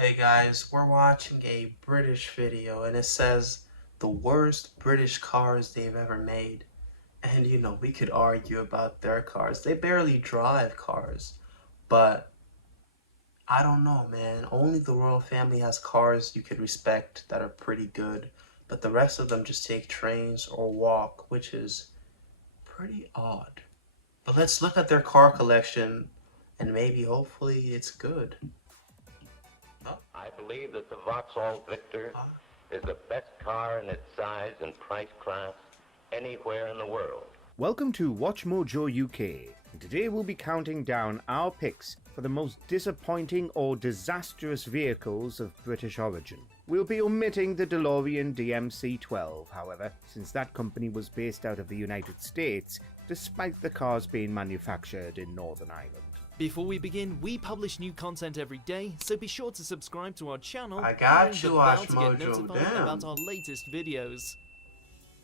Hey guys, we're watching a British video and it says the worst British cars they've ever made. And we could argue about their cars. They barely drive cars. But I don't know, man. Only the royal family has cars you could respect that are pretty good. But the rest of them just take trains or walk, which is pretty odd. But let's look at their car collection and maybe hopefully it's good. I believe that the Vauxhall Victor is the best car in its size and price class anywhere in the world. Welcome to Watch Mojo UK, and today we'll be counting down our picks for the most disappointing or disastrous vehicles of British origin. We'll be omitting the DeLorean DMC-12, however, since that company was based out of the United States, despite the cars being manufactured in Northern Ireland. Before we begin, we publish new content every day, so be sure to subscribe to our channel I got and you, the bell to Ajibu. get notified Damn. about our latest videos.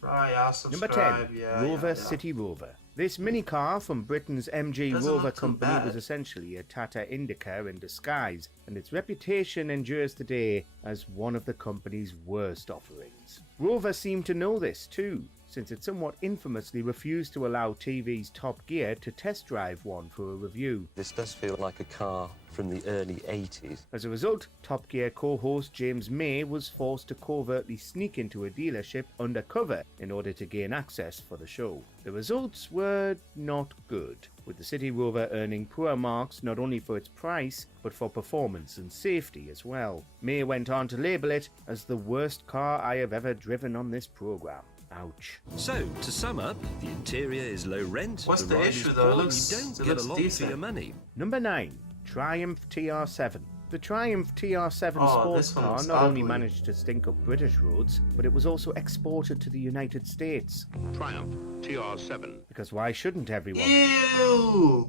Right, I'll Number subscribe. 10. Yeah, Rover yeah. City Rover. This mini car from Britain's MG Doesn't Rover look too company bad. was essentially a Tata Indica in disguise, and its reputation endures today as one of the company's worst offerings. Rover seemed to know this too, since it somewhat infamously refused to allow TV's Top Gear to test drive one for a review. This does feel like a car from the early 80s. As a result, Top Gear co-host James May was forced to covertly sneak into a dealership undercover in order to gain access for the show. The results were not good, with the City Rover earning poor marks not only for its price, but for performance and safety as well. May went on to label it as the worst car I have ever driven on this programme. Ouch. So, to sum up, the interior is low rent, What's the ride issue is though? It poor, looks- you don't it get looks a lot decent. for your money. Number 9. Triumph TR7. The Triumph TR7 Oh, sports this one car looks not only ugly. managed to stink up British roads, but it was also exported to the United States. Triumph TR7. Because why shouldn't everyone? Ew!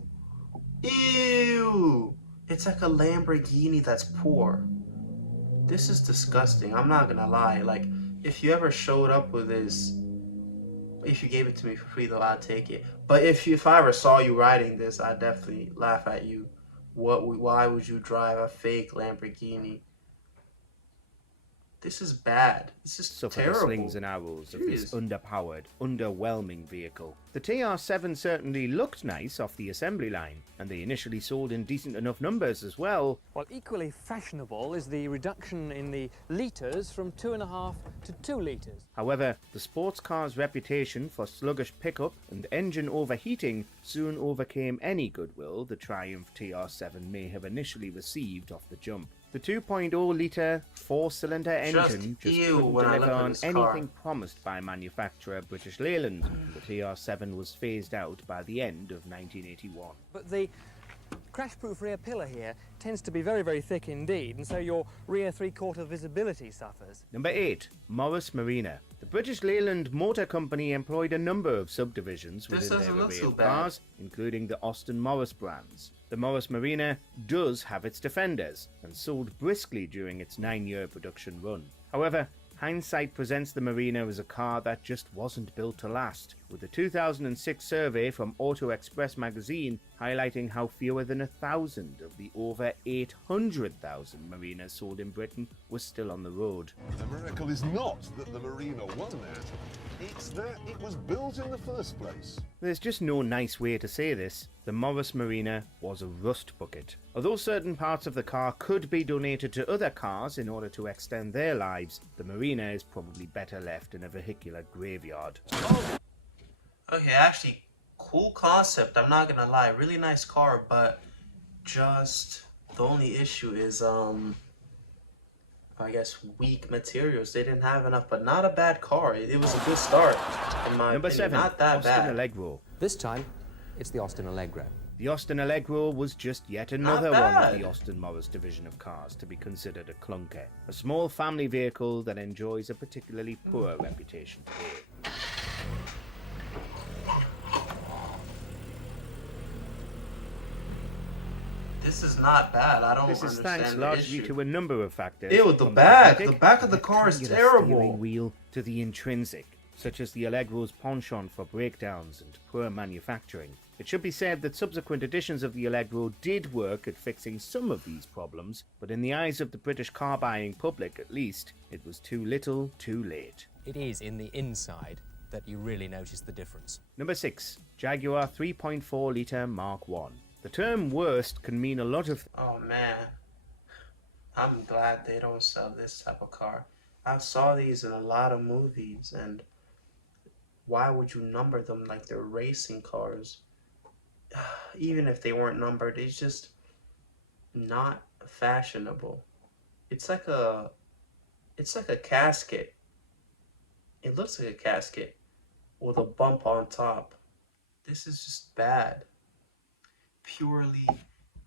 Ew! It's like a Lamborghini that's poor. This is disgusting. I'm not gonna lie. Like, if you ever showed up with this, if you gave it to me for free though, I'd take it. But if I ever saw you riding this, I'd definitely laugh at you. Why would you drive a fake Lamborghini? This is bad. This is Suffer the terrible. slings and arrows of this underpowered, underwhelming vehicle. The TR7 certainly looked nice off the assembly line, and they initially sold in decent enough numbers as well. Well, equally fashionable is the reduction in the litres from 2.5 to 2 litres. However, the sports car's reputation for sluggish pickup and engine overheating soon overcame any goodwill the Triumph TR7 may have initially received off the jump. The 2.0-litre four-cylinder engine just ew couldn't when I deliver look at on this car. anything promised by manufacturer British Leyland. The TR7 was phased out by the end of 1981. But the crash-proof rear pillar here tends to be very, very thick indeed, and so your rear three-quarter visibility suffers. Number 8. Morris Marina. The British Leyland Motor Company employed a number of subdivisions This within doesn't their look array so of bad. cars, including the Austin Morris brands. The Morris Marina does have its defenders, and sold briskly during its 9-year production run. However, hindsight presents the Marina as a car that just wasn't built to last, with the 2006 survey from Auto Express magazine highlighting how fewer than 1,000 of the over 800,000 Marinas sold in Britain were still on the road. The miracle is not that the Marina won that. It's that it was built in the first place. There's just no nice way to say this. The Morris Marina was a rust bucket. Although certain parts of the car could be donated to other cars in order to extend their lives, the Marina is probably better left in a vehicular graveyard. Okay, actually, cool concept. I'm not gonna lie, really nice car, but just the only issue is I guess weak materials. They didn't have enough, but not a bad car. It was a good start, in my Number opinion. 7. Not that Austin bad. Allegro. This time, it's the Austin Allegro. The Austin Allegro was just yet another one bad. of the Austin Morris division of cars to be considered a clunker. A small family vehicle that enjoys a particularly poor reputation today. This is not bad. I don't This is understand thanks the largely issue. to a number of factors. Ew, the from back. cosmetic The back of the and car is rectangular terrible. steering wheel to the intrinsic, such as the Allegro's penchant for breakdowns and poor manufacturing. It should be said that subsequent editions of the Allegro did work at fixing some of these problems, but in the eyes of the British car-buying public at least, it was too little, too late. It is in the inside that you really notice the difference. Number 6. Jaguar 3.4 litre Mark 1. The term worst can mean a lot of... Oh man, I'm glad they don't sell this type of car. I saw these in a lot of movies, and why would you number them like they're racing cars? Even if they weren't numbered, it's just not fashionable. It's like a casket. It looks like a casket with a bump on top. This is just bad. Purely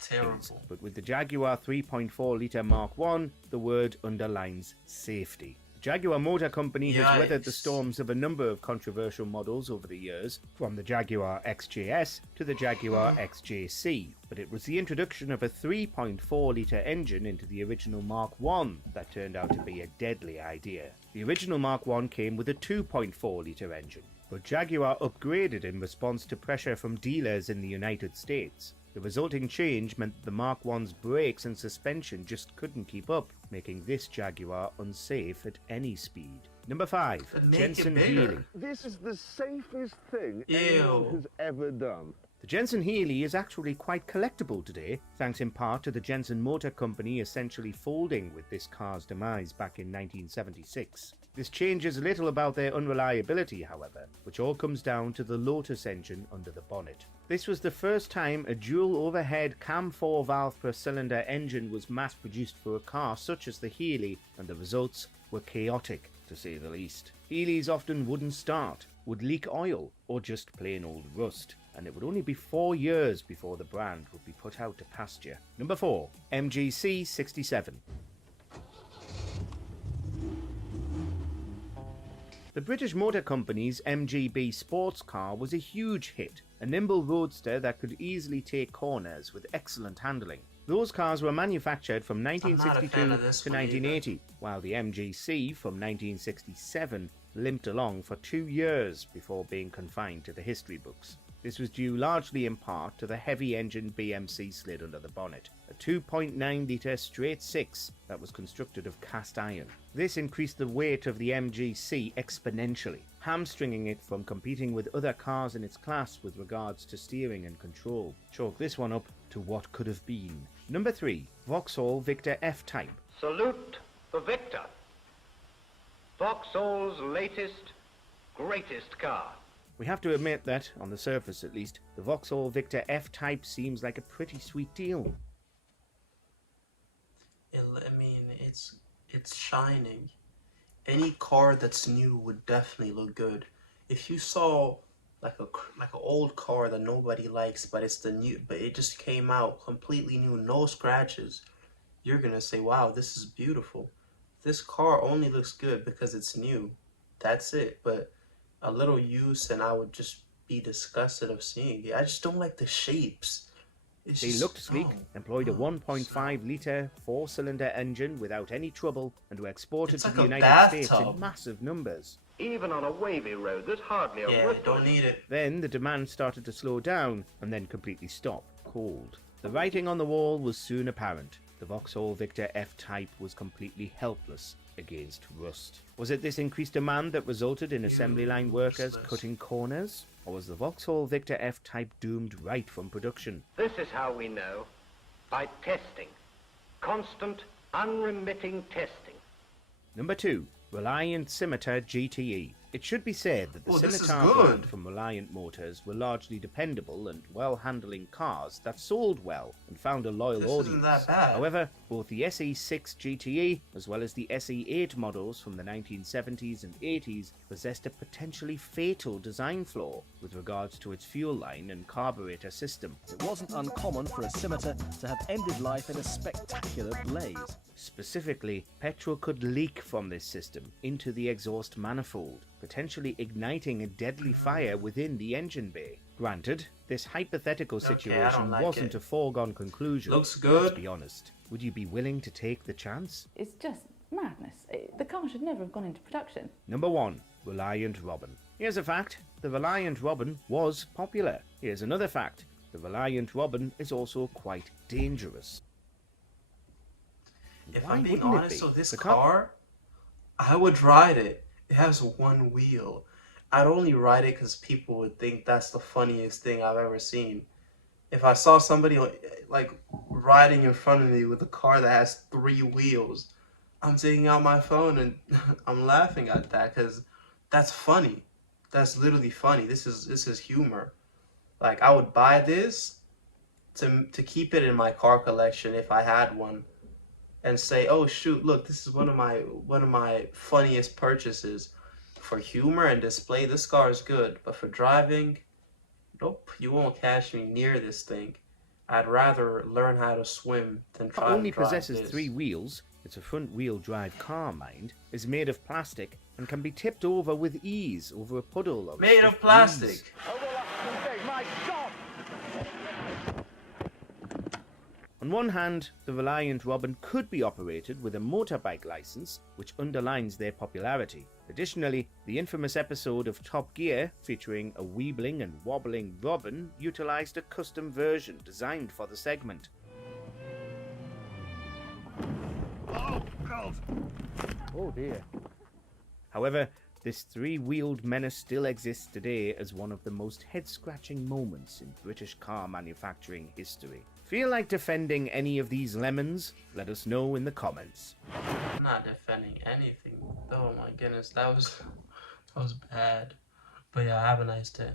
terrible. But with the Jaguar 3.4 litre Mark 1, the word underlines safety. The Jaguar Motor Company has weathered the storms of a number of controversial models over the years, from the Jaguar XJS to the Jaguar XJC, but it was the introduction of a 3.4 litre engine into the original Mark 1 that turned out to be a deadly idea. The original Mark 1 came with a 2.4 litre engine, but Jaguar upgraded in response to pressure from dealers in the United States. The resulting change meant that the Mark 1's brakes and suspension just couldn't keep up, making this Jaguar unsafe at any speed. Number 5. Jensen Healy. This is the safest thing Ew. anyone has ever done. The Jensen Healy is actually quite collectible today, thanks in part to the Jensen Motor Company essentially folding with this car's demise back in 1976. This changes little about their unreliability, however, which all comes down to the Lotus engine under the bonnet. This was the first time a dual overhead cam 4 valve per cylinder engine was mass produced for a car such as the Healy, and the results were chaotic, to say the least. Healys often wouldn't start, would leak oil, or just plain old rust, and it would only be 4 years before the brand would be put out to pasture. Number 4. MGC 67. The British Motor Company's MGB sports car was a huge hit, a nimble roadster that could easily take corners with excellent handling. Those cars were manufactured from 1962 to 1980, while the MGC from 1967 limped along for 2 years before being confined to the history books. This was due largely in part to the heavy engine BMC slid under the bonnet, a 2.9 litre straight 6 that was constructed of cast iron. This increased the weight of the MGC exponentially, hamstringing it from competing with other cars in its class with regards to steering and control. Chalk this one up to what could have been. Number 3. Vauxhall Victor F-Type. Salute the Victor, Vauxhall's latest, greatest car. We have to admit that, on the surface at least, the Vauxhall Victor F-Type seems like a pretty sweet deal. I mean, it's shining. Any car that's new would definitely look good. If you saw like an old car that nobody likes, but it just came out completely new, no scratches, you're gonna say, "Wow, this is beautiful." This car only looks good because it's new. That's it. But a little use and I would just be disgusted of seeing it. I just don't like the shapes. They looked sleek, employed a 1.5 litre 4-cylinder engine without any trouble, and were exported to the United States in massive numbers. Even on a wavy road, there's hardly a ripple. Don't need it. Then the demand started to slow down, and then completely stop cold. The writing on the wall was soon apparent. The Vauxhall Victor F-Type was completely helpless against rust. Was it this increased demand that resulted in assembly line workers cutting corners? Or was the Vauxhall Victor F-Type doomed right from production? This is how we know. By testing. Constant, unremitting testing. Number 2. Reliant Scimitar GTE. It should be said that the Scimitar brand from Reliant Motors were largely dependable and well-handling cars that sold well and found a loyal audience. Isn't that bad. However, both the SE6 GTE as well as the SE8 models from the 1970s and 80s possessed a potentially fatal design flaw with regards to its fuel line and carburetor system. It wasn't uncommon for a Scimitar to have ended life in a spectacular blaze. Specifically, petrol could leak from this system into the exhaust manifold, potentially igniting a deadly fire within the engine bay. Granted, this hypothetical situation wasn't a foregone conclusion. Looks good. Let's be honest. Would you be willing to take the chance? It's just madness. The car should never have gone into production. Number 1. Reliant Robin. Here's a fact. the Reliant Robin was popular. Here's another fact. The Reliant Robin is also quite dangerous. If Why I'm being wouldn't it honest, be? so this The car, I would ride it. It has one wheel. I'd only ride it because people would think that's the funniest thing I've ever seen. If I saw somebody like riding in front of me with a car that has 3 wheels, I'm taking out my phone and I'm laughing at that because that's funny. That's literally funny. This is humor. Like I would buy this to keep it in my car collection if I had one, and say, "Oh shoot, look, this is one of my funniest purchases." For humor and display, this car is good, but for driving, nope, you won't catch me near this thing. I'd rather learn how to swim than car try to only drive possesses this. 3 wheels, it's a front-wheel drive car, mind, is made of plastic and can be tipped over with ease over a puddle of Made stiff of plastic. grease. On one hand, the Reliant Robin could be operated with a motorbike license, which underlines their popularity. Additionally, the infamous episode of Top Gear, featuring a weebling and wobbling Robin, utilized a custom version designed for the segment. Oh, God! Oh dear. However, this 3-wheeled menace still exists today as one of the most head-scratching moments in British car manufacturing history. Feel like defending any of these lemons? Let us know in the comments. I'm not defending anything. Oh my goodness, that was bad. But yeah, have a nice day.